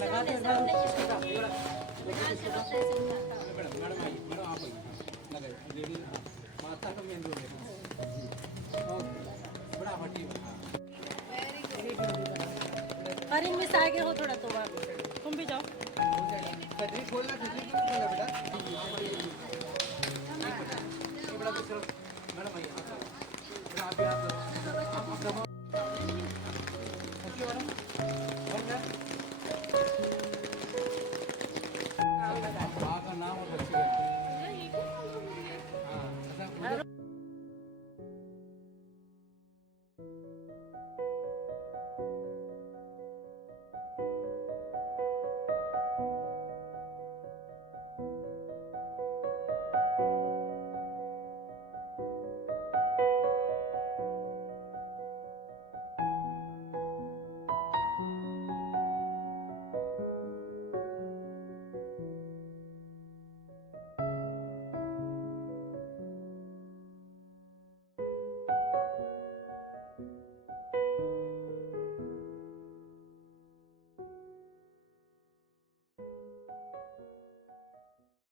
लगा दो madam madam आइए मैडम आप आइए लगे लेडी माता का मेन रोल है बड़ा हटी अरे मिस आगे हो थोड़ा तो आप तुम भी जाओ। छतरी खोलना छतरी क्यों खोला बेटा बड़ा चलो मैडम आइए आप भी आप